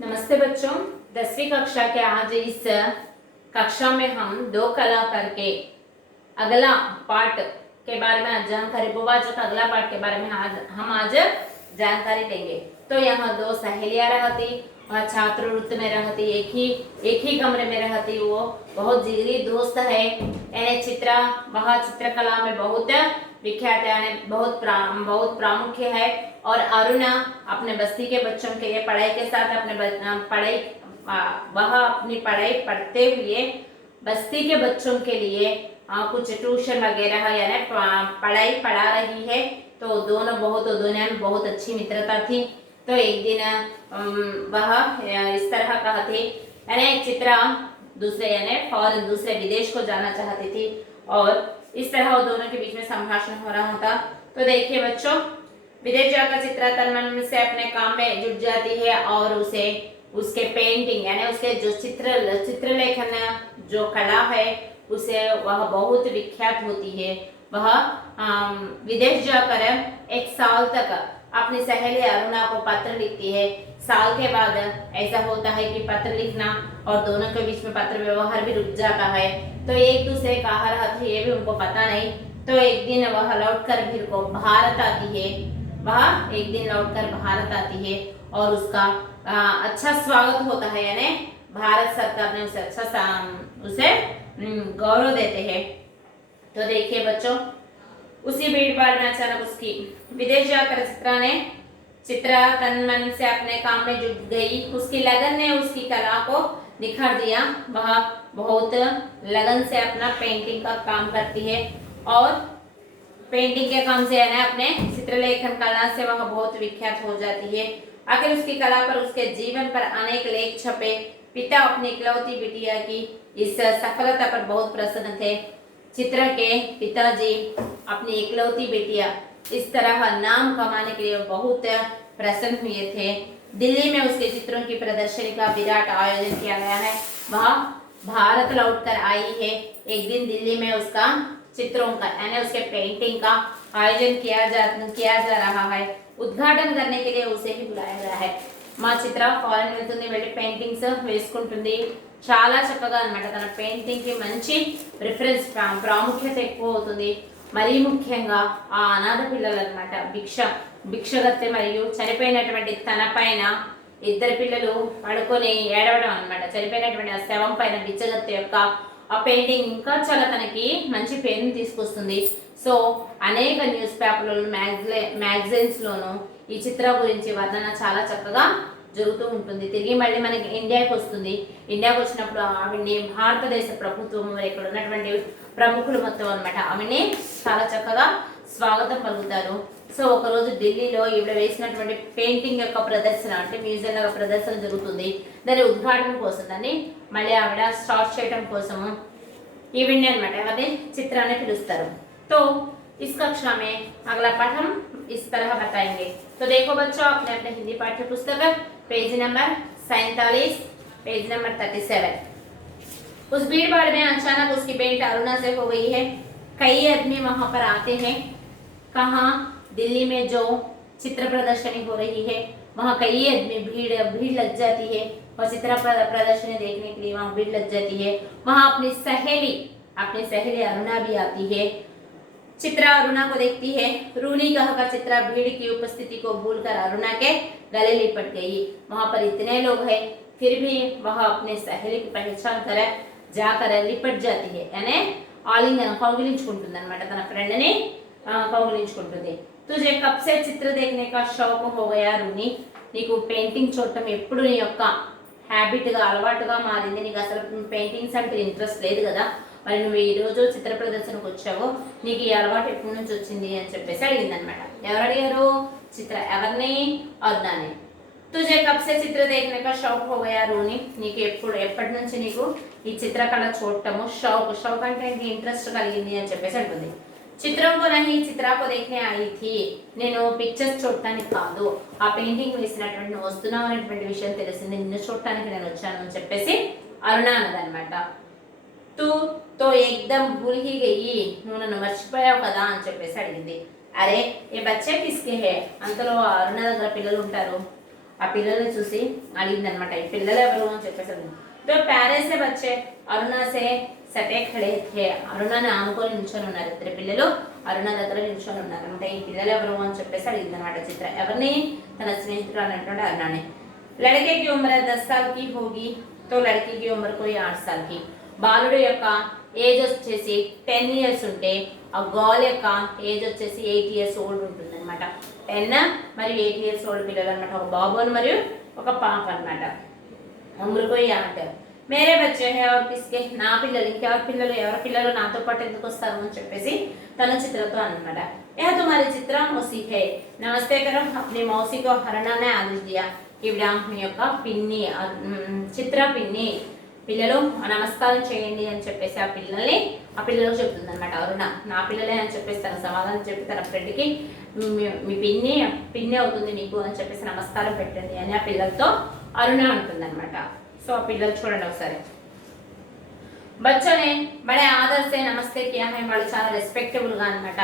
नमस्ते बच्चों। 10वीं कक्षा के आज इस कक्षा में हम दो कलाकार के अगला पाठ के बारे में जानकारी बहुवाचक अगला पाठ के बारे में आज जानकारी लेंगे। तो यहाँ दो सहेलियां रहती, वह छात्रवृत्ति में रहती, एक ही कमरे में रहती। वो बहुत जिगरी दोस्त है। यानी वह चित्रकला में बहुत विख्यात है, बहुत प्रामुख्य है। और अरुणा अपने बस्ती के बच्चों के लिए पढ़ाई के साथ वह अपनी पढ़ाई पढ़ते हुए बस्ती के बच्चों के लिए कुछ ट्यूशन वगैरह यानी पढ़ाई पढ़ा रही है। तो दोनों में बहुत अच्छी मित्रता थी। तो एक दिन वह इस तरह कहती, यानी चित्रा दूसरे विदेश को जाना चाहती थी और इस तरह वो दोनों के बीच में संभाषण हो रहा था। तो देखिए बच्चों, विदेश जाकर चित्रा तन मन से अपने काम में जुट जाती है और उसके पेंटिंग यानी उसके जो चित्रलेखन जो कला है उसे वह बहुत विख्यात होती है। वह विदेश जाकर एक साल तक अपनी सहेली अरुणा को पत्र लिखती है। साल के बाद ऐसा होता है कि पत्र लिखना और दोनों के बीच में पत्र व्यवहार भी रुक जाता है। तो एक दूसरे कहाँ रहते ये भी उनको पता नहीं। तो एक दिन वह लौटकर फिर को भारत आती है। वह एक दिन लौटकर भारत आती है और उसका अच्छा स्वागत होता है, यानी भारत सरकार ने उसे गौरव देते हैं। तो देखिए बच्चों, उसी भीड़ भाड़ में अचानक उसकी विदेश जाकर चित्रा तन मन से अपने काम में जुट गई। उसकी लगन ने उसकी कला को निखार दिया। वह बहुत लगन से अपना पेंटिंग का काम करती है और पेंटिंग के काम से है ना अपने चित्रलेखन कला से वह बहुत विख्यात हो जाती है। आखिर उसकी कला पर उसके जीवन पर अनेक लेख छपे। पिता अपनी इकलौती बिटिया की इस सफलता पर बहुत प्रसन्न थे। चित्र के पिताजी अपनी इकलौती बिटिया इस तरह नाम कमाने के लिए बहुत प्रसन्न हुए थे। दिल्ली में उसके चित्रों की प्रदर्शनी का विराट आयोजन किया गया है। वह भारत लौटकर आई है। एक दिन दिल्ली में उसका चित्रों का यानी उसके पेंटिंग का आयोजन किया जा रहा है। उद्घाटन करने के लिए उसे ही बुलाया गया है। మా చిత్ర ఫారెన్ వెళ్తుంది, వెళ్ళి పెయింటింగ్స్ వేసుకుంటుంది. చాలా చక్కగా అన్నమాట. తన పెయింటింగ్ కి మంచి ప్రిఫరెన్స్ ప్రాముఖ్యత ఎక్కువ అవుతుంది. మరీ ముఖ్యంగా ఆ అనాథ పిల్లలు అన్నమాట భిక్షగత్తె మరియు చనిపోయినటువంటి తన పైన ఇద్దరు పిల్లలు పడుకొని ఏడవడం అన్నమాట. చనిపోయినటువంటి ఆ శవం పైన బిచ్చగత్తె యొక్క ఆ పెయింటింగ్ ఇంకా చాలా తనకి మంచి పేరుని తీసుకొస్తుంది. సో అనేక న్యూస్ పేపర్లలో మ్యాగజైన్స్ లోను ఈ చిత్ర గురించి వర్ణన చాలా చక్కగా జరుగుతూ ఉంటుంది. తిరిగి మళ్ళీ మనకి ఇండియాకి వస్తుంది. ఇండియాకి వచ్చినప్పుడు ఆవిడ్ని భారతదేశ ప్రభుత్వం ఇక్కడ ఉన్నటువంటి ప్రముఖులు మొత్తం అన్నమాట ఆవిడ్ని చాలా చక్కగా స్వాగతం పలుకుతారు. సో ఒకరోజు ఢిల్లీలో ఈవిడ వేసినటువంటి పెయింటింగ్ యొక్క ప్రదర్శన అంటే మ్యూజియం యొక్క ప్రదర్శన జరుగుతుంది. దాని ఉద్ఘాటన కోసం దాన్ని మళ్ళీ ఆవిడ స్టార్ట్ చేయడం కోసము ఈవిడ్ని అన్నమాట అదే చిత్రాన్ని పిలుస్తారు. तो इस कक्षा में अगला पाठ हम इस तरह बताएंगे। तो देखो बच्चों, अपने अपने हिंदी पाठ्य पुस्तक पेज नंबर 47 पेज नंबर 37। उस भीड़ भाड़ में अचानक उसकी भेंट अरुणा से हो गई है। कई आदमी वहां पर आते हैं। कहाँ? दिल्ली में जो चित्र प्रदर्शनी हो रही है वहाँ कई आदमी भीड़ लग जाती है और चित्र प्रदर्शनी देखने के लिए वहाँ भीड़ लग जाती है। वहाँ अपनी सहेली अरुणा भी आती है। चित्रा अरुणा को देखती है। रूनी कहकर चित्रा भीड़ की उपस्थिति को भूलकर अरुणा के गले लिपट गई। वहां पर इतने लोग हैं फिर भी वह अपने सहेली की पहचान कर जाकर लिपट जाती है, यानी आलिंगन कौगिलिंचुకుంటుంది అన్నమాట. తన ఫ్రెండ్ ని కౌగిలించుకుంటుంది. तुझे कब से चित्र देखने का शौक हो गया रूनी? నీకు పెయింటింగ్ చూడటం ఎప్పుడు నీ యొక్క హ్యాబిట్ గా అలవాటుగా మారింది? నీకు అసలు పెయింటింగ్స్ అంటే ఇంట్రెస్ట్ లేదు కదా, మరి నువ్వు ఈ రోజు చిత్ర ప్రదర్శనకు వచ్చావు, నీకు ఈ అలవాటు ఎప్పటి నుంచి వచ్చింది అని చెప్పేసి అడిగింది అనమాట. ఎవరు అడిగారు? చిత్ర. ఎవరిని? అరుణాని. తుజే కబ్ సే చిత్ర దేఖనే కా షౌక్ హో గయా రూని? నీకు ఎప్పటి నుంచి నీకు ఈ చిత్రకళ చూడటము షౌక్ అంటే ఇంట్రెస్ట్ కలిగింది అని చెప్పేసి అంటుంది. చిత్రం को नहीं चित्रा को देखने आई थी. నేను పిక్చర్స్ చూడటానికి కాదు, ఆ పెయింటింగ్ వేసినటువంటి వస్తున్నావు అనేటువంటి విషయం తెలిసింది, నిన్ను చూడటానికి నేను వచ్చాను అని చెప్పేసి అరుణ అన్నదన్నమాట. तू तो एकदम भूल ही गई, నువ్వు నన్ను మర్చిపోయావు కదా అని చెప్పేసి అడిగింది. అరే ఏ బచ్చే కిస్కే హే? అంతలో అరుణ దగ్గర పిల్లలు ఉంటారు. ఆ పిల్లల్ని చూసి అడిగిందనమాట, ఈ పిల్లలు ఎవరు అని చెప్పేసి. తో ప్యారే సే బచ్చే అరుణ సే సటే ఖడే థే, అరుణని ఆనుకొని నిల్చొని ఉన్నారు ఇద్దరు పిల్లలు, అరుణ దగ్గర నిల్చొని ఉన్నారు. అంటే ఈ పిల్లలు ఎవరు అని చెప్పేసి అడిగింది అనమాట చిత్ర. ఎవరిని? తన స్నేహితుడు అన్నటువంటి అరుణని. లड़के की उम्र 10 साल की होगी तो लड़की की उम्र कोई 8 साल की. బాలుడు యొక్క ఏజ్ వచ్చేసి 10 ఇయర్స్ ఉంటే ఆ గర్ల్ యొక్క ఏజ్ వచ్చేసి 8 ఇయర్స్ ఓల్డ్ ఉంటుంది అనమాట. 10 మరియు 8 ఇయర్స్ ఓల్డ్ పిల్లలు అనమాట, ఒక బాబు మరియు ఒక పాప అనమాట. ఉమ్ర కోయి 8. మేరే బచ్చే హే और किसके, నా పిల్లలు, ఇంకెవరి పిల్లలు, ఎవరి పిల్లలు నాతో పాటు ఎందుకు వస్తారు అని చెప్పేసి తన చిత్రతో అన్నమాట. యహ తుమారి చిత్ర మౌసి హే, నమస్తే కరో అప్ని మౌసి కో హరణనే ఆదేశ్ దియా. ఈవిడ మీ యొక్క పిన్ని, చిత్ర పిన్ని, పిల్లలు నమస్కారం చేయండి అని చెప్పేసి ఆ పిల్లలకు చెప్తుంది అనమాట అరుణ. నా పిల్లలే అని చెప్పేసి తన సమాధానం చెప్పి తన ఫ్రెండ్కి మీ పిన్ని అవుతుంది మీకు అని చెప్పేసి నమస్కారం పెట్టండి అని ఆ పిల్లలతో అరుణ అంటుంది అనమాట. సో ఆ పిల్లలు చూడండి ఒకసారి. బచ్చోనే బడే ఆదర్ సే నమస్తే కియా హై, వాళ్ళు చాలా రెస్పెక్టబుల్ గా అనమాట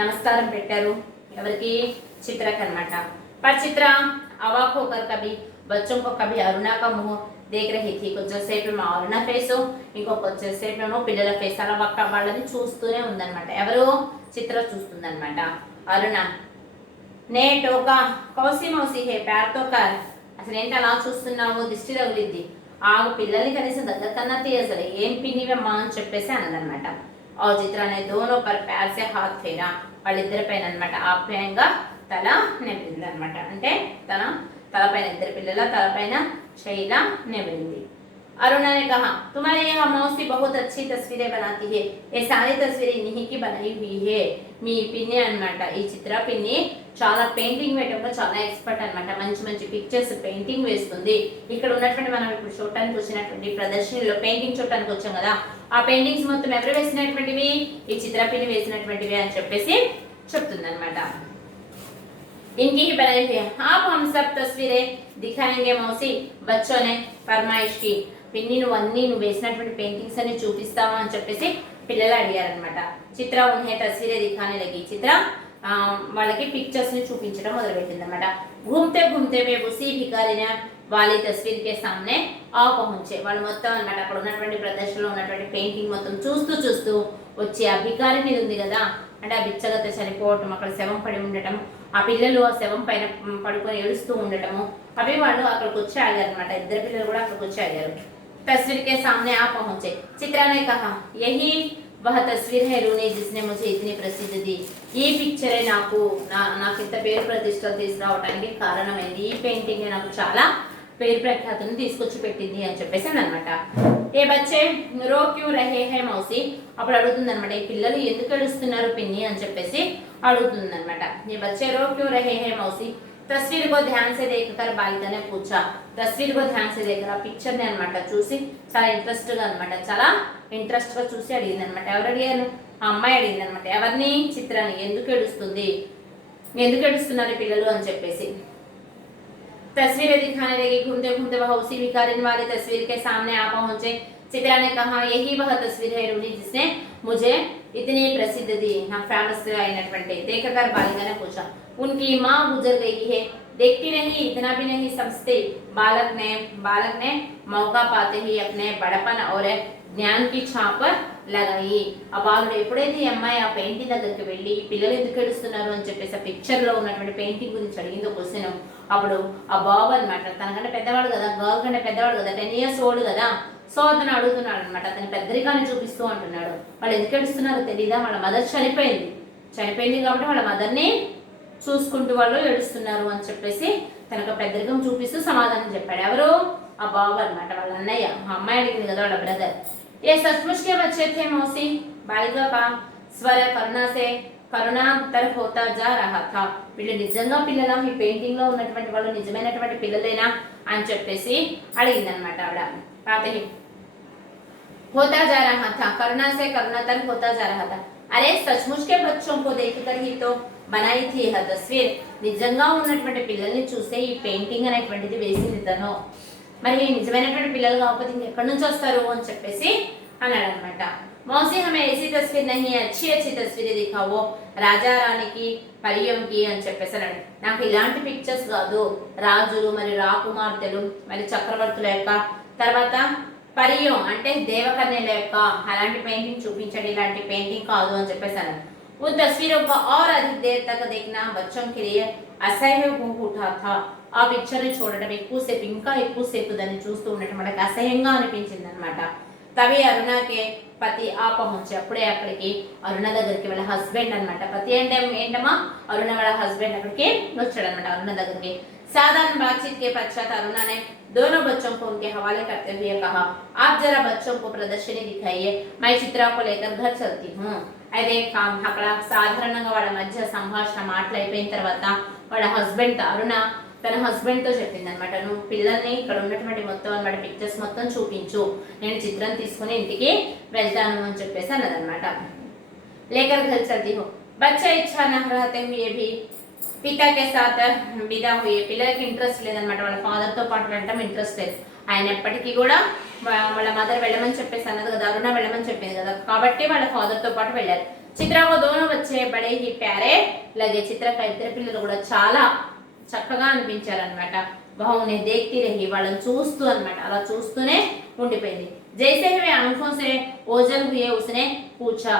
నమస్కారం పెట్టారు. ఎవరికి? చిత్రకి అనమాట. पर चित्रा अवाक होकर कभी बच्चों को कभी अरुणा का मुंह देख रही थी. కొంచెంసేపు మా అరుణ ఫేసు, ఇంకో కొంచెంసేపు ఏమో పిల్లల ఫేస్, అలా ఒక్క వాళ్ళని చూస్తూనే ఉందన్నమాట. ఎవరు? చిత్ర చూస్తుందన్నమాట. అరుణ నే టోకా కౌసి మౌసి హే ప్యార్తో కార్, అసలు ఏంటి అలా చూస్తున్నావు, దిష్టి తగిలిద్ది, ఆగు, పిల్లల్ని కనీసం దగ్గర కన్నా తీయసలు, ఏం పిన్నివమ్మా అని చెప్పేసి అన్నదన్నమాట. ఆ చిత్రాన్ని దోనో పర్ ప్యార్ సే హాత్ ఫేరా, వాళ్ళిద్దరి పైన అనమాట ఆప్యాయంగా తల నెమిరింది అనమాట. అంటే తలపైన ఇద్దరు పిల్లల తలపైన శైల నెమిరింది. अरुणा ने कहा तुम्हारे यहाँ मौसी बहुत अच्छी तस्वीरें बनाती है, ये सारी तस्वीरें इन्हीं की बनाई हुई है. మీ పిన్ని అన్నమాట, ఈ చిత్ర పిన్ని చాలా పెయింటింగ్ వేయడంలో చాలా ఎక్స్పర్ట్ అన్నమాట. మంచి మంచి పిక్చర్స్ పెయింటింగ్ వేస్తుంది. ఇక్కడ ఉన్నటువంటి మనం ఇప్పుడు చూడటానికి వచ్చినటువంటి ప్రదర్శనలో పెయింటింగ్ చూడటానికి వచ్చాం కదా, ఆ పెయింటింగ్స్ మొత్తం ఎవరు వేసినటువంటివి? ఈ చిత్ర పిన్ని వేసినటువంటివి అని చెప్పేసి చెప్తుంది అనమాట. इनकी ही बनाई हुई है. आप हम सब तस्वीरें दिखाएंगे मौसी, बच्चों ने फरमाइश की. పిన్ని నువ్వు వేసినటువంటి పెయింటింగ్స్ అన్ని చూపిస్తావా అని చెప్పేసి పిల్లలు అడిగారనమాట. చిత్ర ఉన్హే తస్వీరే దిఖానే లగి, చిత్ర వాళ్ళకి పిక్చర్స్ ని చూపించడం మొదలుపెట్టింది అనమాట. घूमते घूमते वे उसी भिखारी ने वाली तस्वीर के सामने आ पहुंचे. వాళ్ళు మొత్తం అనమాట అక్కడ ఉన్నటువంటి ప్రదర్శనలో ఉన్నటువంటి పెయింటింగ్ మొత్తం చూస్తూ వచ్చి ఆ భికారి మీద ఉంది కదా, అంటే ఆ బిచ్చగత చనిపోవటం, అక్కడ శవం పడి ఉండటం, ఆ పిల్లలు ఆ శవం పైన పడుకొని ఏడుస్తూ ఉండటము, అవి వాళ్ళు అక్కడికి వచ్చి ఆగారు అనమాట. ఇద్దరు పిల్లలు కూడా అక్కడికి వచ్చి ఆగారు. तस्वीर के सामने आ पहुंचे. चित्रा ने कहा यही वह तस्वीर है रूनी जिसने मुझे इतनी प्रसिद्ध दी. ఈ పిక్చరే నాకు ఇంత పేరు ప్రతిష్టలు తీసుకురావడానికి కారణమైంది. ఈ పెయింటింగ్ నాకు చాలా పేరు ప్రఖ్యాతులను తీసుకొచ్చి పెట్టింది అని చెప్పేసి అన్నమాట. ఏ బచ్చే రో క్యూ రహే హే మౌసి, అప్పుడు అడుగుతుంది అనమాట, ఈ పిల్లలు ఎందుకు ఏడుస్తున్నారు పిన్ని అని చెప్పేసి అడుగుతుంది అనమాట. ఏ బచ్చే రో క్యూ రహే హే మౌసి, तस्वीर को ध्यान से देखकर बालिका ने पूछा. तस्वीर को ध्यान से देखकर ఆ పిక్చర్ ని అన్నమాట చూసి చాలా ఇంట్రెస్ట్ గా చూసి అడిగింది అనమాట. ఎవరు అడిగారు? ఆ అమ్మాయి అడిగింది అనమాట. ఎవరిని? చిత్రాన్ని. ఎందుకు ఏడుస్తున్నారు పిల్లలు అని చెప్పేసి. तस्वीरें दिखाने लगी. घूमते घूमते वह उसी भिखारिन वाली तस्वीर के सामने आ पहुंचे. चित्रा ने कहा यही वह तस्वीर है रूनी जिसने मुझे इतनी प्रसिद्ध दी. ना फेमस అయినటువంటి. देखकर बालिका ने पूछा उनकी माँ गुजर गई है, देखती नहीं, इतना भी नहीं समझते. बालक ने मौका पाते ही अपने बड़पन और జ్ఞాన్ కి ఛాప లగాయి. ఆ బాలుడు ఎప్పుడైతే ఈ అమ్మాయి ఆ పెయింటింగ్ దగ్గరికి వెళ్ళి పిల్లలు ఎందుకు ఏడుస్తున్నారు అని చెప్పేసి ఆ పిక్చర్ లో ఉన్నటువంటి పెయింటింగ్ గురించి అడిగిందో క్వశ్చన్, అప్పుడు ఆ బాబు అనమాట తనకంటే పెద్దవాడు కదా, గర్ల్ కంటే పెద్దవాడు కదా, 10 ఇయర్స్ ఓల్డ్ కదా, సో అతను అడుగుతున్నాడు అనమాట. అతని పెద్దరికాన్ని చూపిస్తూ అంటున్నాడు, వాళ్ళు ఎందుకు ఏడుస్తున్నారో తెలీదా, వాళ్ళ మదర్ చనిపోయింది కాబట్టి వాళ్ళ మదర్ని చూసుకుంటూ వాళ్ళు ఏడుస్తున్నారు అని చెప్పేసి తనకు పెద్దరికం చూపిస్తూ సమాధానం చెప్పాడు. ఎవరు? ఆ బాబు అనమాట, వాళ్ళ అన్నయ్య. ఆ అమ్మాయి అడిగింది కదా వాళ్ళ బ్రదర్. ఏ సచ్ముచ్ కే బచ్చే थे मौसी, బాలికా కా స్వర కరుణాంతర్ హోతా జా రహా థా. వీళ్ళు నిజంగా పిల్లలా, ఈ పెయింటింగ్ లో ఉన్నటువంటి వాళ్ళు నిజమైనటువంటి పిల్లలేనా అని చెప్పేసి అడిగింది అనమాట ఆవిడ. పాతహి హోతా జా రహా థా, కరుణా సే కరుణాంతర్ హోతా జా రహా థా. అరే సచ్ముచ్ కే బచ్చోं को देखकर ही तो बनाई थी यह तस्वीर. నిజంగా ఉన్నటువంటి పిల్లల్ని చూసే ఈ పెయింటింగ్ అనేటువంటిది వేసింది తను. మరి నిజమైనటువంటి పిల్లలు కాకపోతే ఎక్కడి నుంచి వస్తారు అని చెప్పేసి అన్నాడు అనమాట. मौसी हमें ऐसी तस्वीर नहीं अच्छी अच्छी तस्वीरें दिखाओ రాజా రాణికి పరియంకి అని చెప్పేసి అన్నాడు. నాకు ఇలాంటి పిక్చర్స్ కాదు, రాజులు మరి రాకుమార్తెలు మరి చక్రవర్తుల యొక్క తర్వాత పరియం అంటే దేవకన్యల యొక్క అలాంటి పెయింటింగ్ చూపించండి, ఇలాంటి పెయింటింగ్ కాదు అని చెప్పేసి అన్నాడు. उन तस्वीरों को और अधिक देर तक देखना बच्चों के लिए असह्य हो उठा था. ఆ పిక్చర్ని చూడటం ఎక్కువసేపు ఇంకా ఎక్కువసేపు దాన్ని చూస్తూ ఉండటం మనకు అసహ్యంగా అనిపించింది అనమాట. తవి అరుణకే పతి ఆ పహుంచి అప్పుడే అక్కడికి అరుణ దగ్గరికి వాళ్ళ హస్బెండ్ అనమాట. పతి అంటే ఏంటమ్మా అరుణ వాళ్ళ హస్బెండ్ అక్కడికి వచ్చాడు అనమాట అరుణ దగ్గరికి. साधारण बातचीत के पश्चात अरुणा ने दोनों बच्चों को उनके हवाले करते हुए कहा, आप जरा बच्चों को प्रदर्शनी दिखाइए, मैं चित्रा को लेकर घर चलती हूँ. అయితే అక్కడ సాధారణంగా వాళ్ళ మధ్య సంభాషణ మాటలు అయిపోయిన తర్వాత వాళ్ళ హస్బెండ్ అరుణ తన హస్బెండ్ తో చెప్పింది అనమాట, నువ్వు పిల్లల్ని ఇక్కడ ఉన్నటువంటి మొత్తం అనమాట పిక్చర్స్ మొత్తం చూపించు, నేను చిత్రం తీసుకుని ఇంటికి వెళ్తాను అని చెప్పేసి అన్నదన్నమాట. లేకర్ घर चलती हूँ. बच्चा इच्छा न रहते हुए भी పితా కే సాత్ విదా హుయే. పిల్లలకి ఇంట్రెస్ట్ లేదనమాట, వాళ్ళ ఫాదర్ తో పాటు వెళ్ళటం ఇంట్రెస్ట్ లేదు. ఆయన ఎప్పటికీ కూడా వాళ్ళ మదర్ వెళ్ళమని చెప్పేసి అన్నది కదా, అరుణ వెళ్ళమని చెప్పింది కదా, కాబట్టి వాళ్ళ ఫాదర్ తో పాటు వెళ్ళారు. చిత్రకు దోనో వచ్చే బడే హీ ప్యారే లగే. చిత్రకు ఇద్దరు పిల్లలు కూడా చాలా చక్కగా అనిపించారు అనమాట. బాగునే దేక్తి రహి, వాళ్ళని చూస్తూ అనమాట అలా చూస్తూనే ఉండిపోయింది. జైసే హువే ఆంఖోं से ओझल हुए उसने पूछा,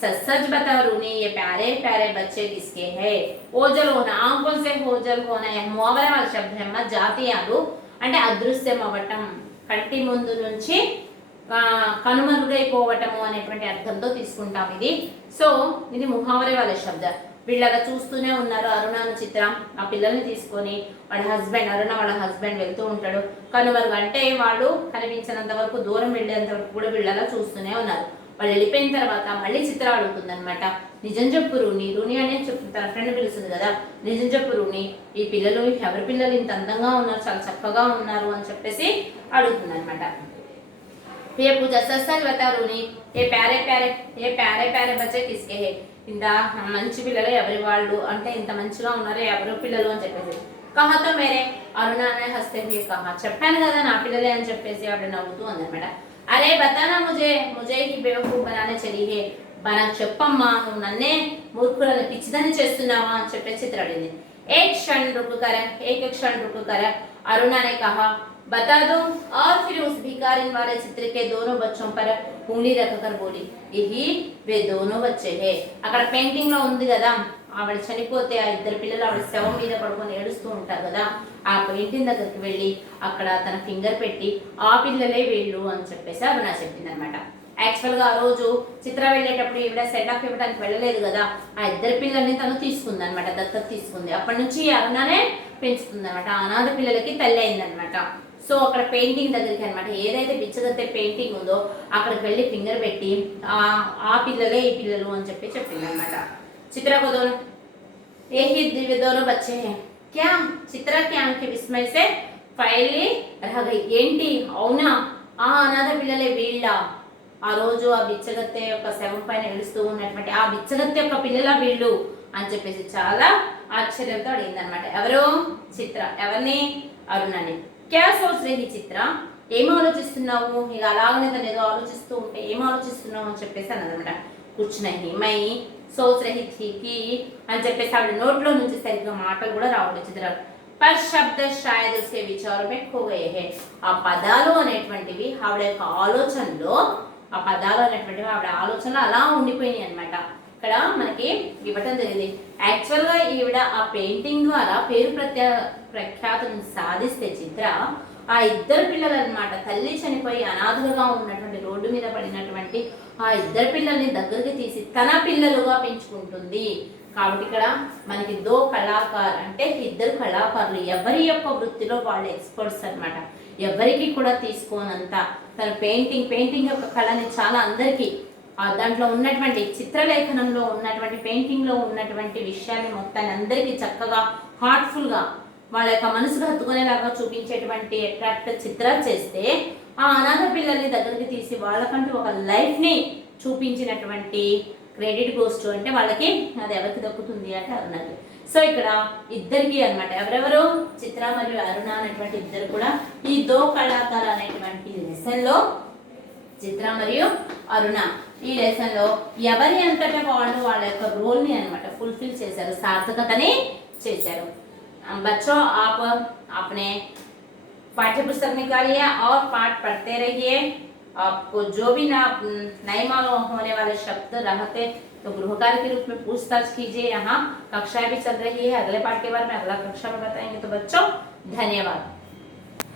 सच बता रूनी ये प्यारे प्यारे बच्चे किसके हैं? ओझल होना, आंखों से ओझल होना मुहावरा वाला शब्द है. జాతీయాలు అంటే అదృశ్యం అవ్వటం, కంటి ముందు నుంచి కనుమరుగైపోవటము అనేటువంటి అర్థంతో తీసుకుంటాం ఇది. సో ఇది ముహావరే వాళ్ళ శబ్ద. వీళ్ళు అలా చూస్తూనే ఉన్నారు. అరుణాను చిత్రం ఆ పిల్లల్ని తీసుకొని వాళ్ళ హస్బెండ్ అరుణ వాళ్ళ హస్బెండ్ వెళ్తూ ఉంటాడు. కనుమరుగు అంటే వాళ్ళు కనిపించినంత వరకు దూరం వెళ్ళేంత వరకు కూడా వీళ్ళు అలా చూస్తూనే ఉన్నారు. వాళ్ళు వెళ్ళిపోయిన తర్వాత మళ్ళీ చిత్ర అడుగుతుంది అనమాట, నిజం చెప్పు రూని. రూని అనే చెప్పు తన ఫ్రెండ్ పిలుస్తుంది కదా, నిజం చెప్పు రూని, ఈ పిల్లలు ఎవరి పిల్లలు ఇంత అందంగా ఉన్నారు, చాలా చక్కగా ఉన్నారు అని చెప్పేసి అడుగుతుంది అనమాట. ये पूछा, सच सच बता रूनी, ये प्यारे प्यारे बच्चे किसके है? ఇంత మంచి పిల్లలు ఎవరి వాళ్ళు అంటే ఇంత మంచిగా ఉన్నారు ఎవరు పిల్లలు అని చెప్పేసి. కహాతో మేరే అరుణ అనే హస్తే హుయే కహా, చెప్పాను కదా నా పిల్లలే అని చెప్పేసి ఆవిడ నవ్వుతూ అందనమాట. అరే బతానా ముజే హీ బేవకూఫ్ బనానే చలి హే, నాకు చెప్పమ్మా నువ్వు నన్నే మూర్ఖులను పిచ్చిదని చేస్తున్నావా అని చెప్పేసి చిత్ర అడిగింది. एक क्षण रुक कर अरुणा ने कहा, बता दो. और फिर उस भिखारिन वाले चित्र के दोनों बच्चों पर उंगली रखकर बोली, यही वे दोनों बच्चे हैं. అక్కడ పెయింటింగ్ లో ఉంది కదా, ఆవిడ చనిపోతే ఆ ఇద్దరు పిల్లలు ఆవిడ శవం మీద పడుకొని ఏడుస్తూ ఉంటారు కదా, ఆ పెయింటింగ్ దగ్గరికి వెళ్ళి అక్కడ తన ఫింగర్ పెట్టి ఆ పిల్లలే వీళ్ళు అని చెప్పేసి అరుణ చెప్పింది అనమాట. యాక్చువల్ గా ఆ రోజు చిత్ర వెళ్ళేటప్పుడు ఈవిడ సెట్ ఆఫ్ ఇవ్వడానికి వెళ్ళలేదు కదా, ఆ ఇద్దరు పిల్లల్ని తను తీసుకుంది అనమాట, దత్తత తీసుకుంది. అప్పటి నుంచి అరుణనే పెంచుతుంది అనమాట, అనాథ పిల్లలకి తల్లి అయిందనమాట. సో అక్కడ పెయింటింగ్ దగ్గరికి అనమాట ఏదైతే బిచ్చగత్తె పెయింటింగ్ ఉందో అక్కడికి వెళ్ళి ఫింగర్ పెట్టి ఆ పిల్లలే ఈ పిల్లలు అని చెప్పి చెప్పింది అనమాట. చిత్ర को दोनों यही दोनों बच्चे हैं क्या? चित्रा की आंखें विस्मय से फैली रह गई. ఏంటి అవునా ఆ అనాథ పిల్లలే వీళ్ళ? ఆ రోజు ఆ బిచ్చగత్తె యొక్క శవం పైన ఏడుస్తూ ఉన్నటువంటి ఆ బిచ్చగత్తె యొక్క పిల్లల వీళ్ళు అని చెప్పేసి చాలా ఆశ్చర్యంతో అడిగింది అనమాట. ఎవరు? చిత్ర. ఎవరిని? అరుణని. క్యా సోచ్ రహీ చిత్ర, ఏం ఆలోచిస్తున్నావు? ఇక అలాగనే తను ఏదో ఆలోచిస్తూ ఉంటే ఏం ఆలోచిస్తున్నావు అని చెప్పేసి అన్నదనమాట. కూర్చున్నాయి మై సోచ్ రహీ థీ అని చెప్పేసి ఆవిడ నోట్లో నుంచి సరిగ్గా మాటలు కూడా రావట్లేదు చిత్ర. పర్ శబ్ద షాయద్ ఉస్కే విచారం మే ఖో గయే హై. ఆ పదాలు అనేటువంటివి ఆవిడ యొక్క ఆలోచనలో ఆవిడ ఆలోచనలో అలా ఉండిపోయినాయి అనమాట. ఇక్కడ మనకి ఇవ్వటం జరిగింది. యాక్చువల్ గా ఈవిడ ఆ పెయింటింగ్ ద్వారా పేరు ప్రఖ్యాతులను సాధిస్తే చిత్ర ఆ ఇద్దరు పిల్లలు అనమాట, తల్లి చనిపోయి అనాథలుగా ఉన్నటువంటి రోడ్డు మీద పడినటువంటి ఆ ఇద్దరు పిల్లల్ని దగ్గరికి తీసి తన పిల్లలుగా పెంచుకుంటుంది. కాబట్టి ఇక్కడ మనకి దో కళాకారు అంటే ఇద్దరు కళాకారులు, ఎవరి యొక్క వృత్తిలో వాళ్ళు ఎక్స్పర్ట్స్ అనమాట. ఎవరికి కూడా తీసుకోనంత తన పెయింటింగ్ యొక్క కళని చాలా అందరికీ దాంట్లో ఉన్నటువంటి చిత్రలేఖనంలో ఉన్నటువంటి పెయింటింగ్ లో ఉన్నటువంటి విషయాన్ని మొత్తాన్ని అందరికీ చక్కగా హార్ట్ఫుల్ గా వాళ్ళ యొక్క మనసుకు హత్తుకునేలాగా చూపించేటువంటి అట్రాక్ట్ చిత్రాలు చేస్తే ఆ అనాథ పిల్లల్ని దగ్గరికి తీసి వాళ్ళకంటూ ఒక లైఫ్ ని చూపించినటువంటి క్రెడిట్ గోస్ టు అంటే వాళ్ళకి అది ఎవరికి దక్కుతుంది అంటే అరుణకి. సో ఇక్కడ ఇద్దరికి అనమాట, ఎవరెవరు? చిత్ర మరియు అరుణ అనేటువంటి ఇద్దరు కూడా ఈ దో కళాకారు అనేటువంటి లెసన్ లో చిత్ర మరియు అరుణ ఈ లెసన్ లో ఎవరి అంతటా వాళ్ళు వాళ్ళ యొక్క రోల్ ని అన్నమాట ఫుల్ఫిల్ చేశారు, సార్థకతని చేశారు। बच्चों आप अपने पाठ्य पुस्तक निकालिए और पाठ पढ़ते रहिए। आपको जो भी ना नए मालूम होने वाले शब्द रहते तो गृह कार्य के रूप में पूछताछ कीजिए। यहाँ कक्षाएं भी चल रही है, अगले पाठ के बारे में अगला कक्षा में बताएंगे। तो बच्चों धन्यवाद।